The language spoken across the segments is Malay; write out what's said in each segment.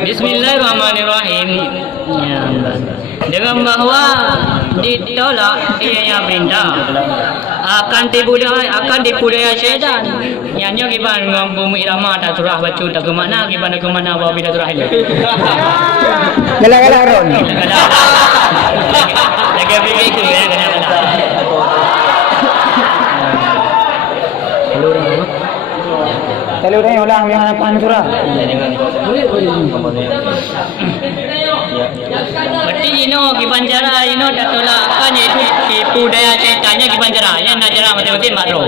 Bismillahirrahmanirrahim. Ya, dengan bahwa ditolak ianya perintah akan dipudaya syaitan. Yang kiban bumi irama tak surah baca tak ke mana bawa bila surah ini. Galak-galak ron. Lagi begitu ya galak-galak. Kalau orang ulang yang harapan surah. Berarti kiban cara tak tolak kan itu dipudaya syaitannya kiban cara yang nak cara macam-macam makro.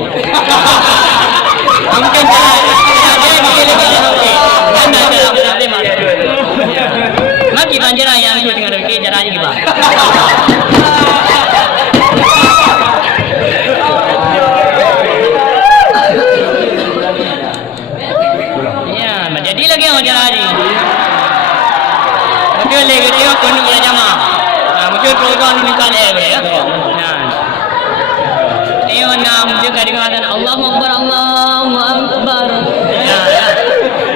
Mungkin cara dia lebih okey. Dan nak cara macam-macam makro. Mak kiban cara yang tu dengan okey caranya kiban. Jadi lagi orang jalan hari. Mungkin lagi tengok kau ni ya jamaah. Mungkin program ni kan ya. Tengok nam dia kadang azan Allahu Akbar Allahu Akbar.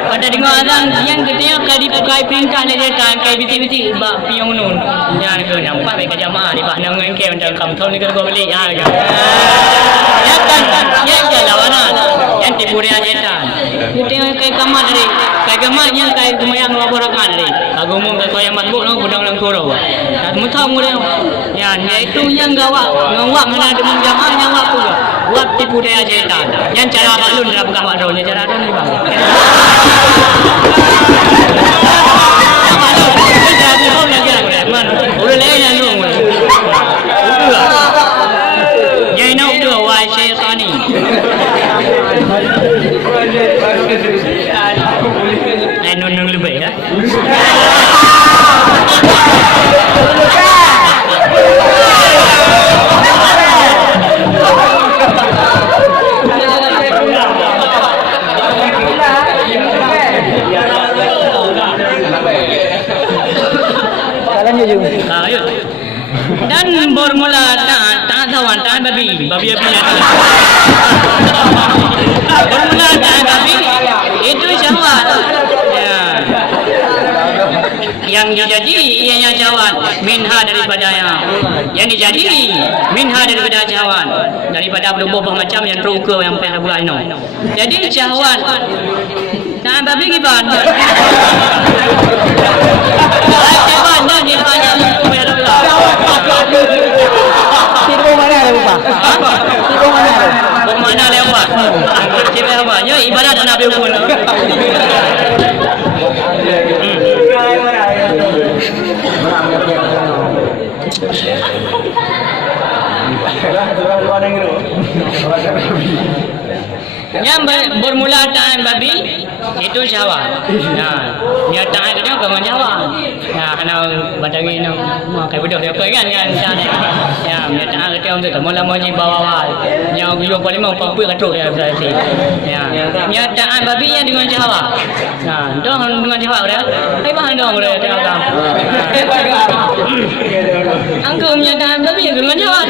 Pada dengar azan yang kita kali pakai perintah ni dia kan kai biti-biti bab piang nun. Yang ke nampak baik jamaah di bah nang engke macam kamu tahu ni kau beli ya. Ya kan yang lawanan yang tipu dia setan. Kita kai kamar dari kai kamar yang kai semayang laporan dari agumum kai yang matbuk no budang lang koro. Dan mutang mula ya itu yang gawak ngawak mana demam jamaah yang waktu buat tipu daya setan. Yang cara balun dalam bukan mak daunnya cara daun ni bang. Udah lain yang nung. Yang nak udah wah syaitan ni. Nung lebih ya. Dan bermula tak tawan tak babi api bermula tak babi itu syahwat ya. Yang dijadi ianya syahwat minha daripada yang dijadi minha daripada syahwat daripada berubah macam yang terukur yang pernah buat no. Jadi syahwat tak babi kiban kiban ni hanya Tipu mana ada lupa? Tipu mana ada? Mana lewat? Tipu apa? Ya ibarat Nabi Muhammad. Yang bermula tangan babi itu syahwat. Nah, dia tangan dia ke syahwat. Nah, kalau badangi nak makan budak dia kan cara. Ya, dia tangan dia untuk mula-mula bawa. Yang video paling mau pampu katuk dia berarti. Ya, dia tangan babi yang dengan syahwat. Nah, dong dengan syahwat dia. Hai bahan dong dia tengok. Angkum yang tangan babi dengan syahwat.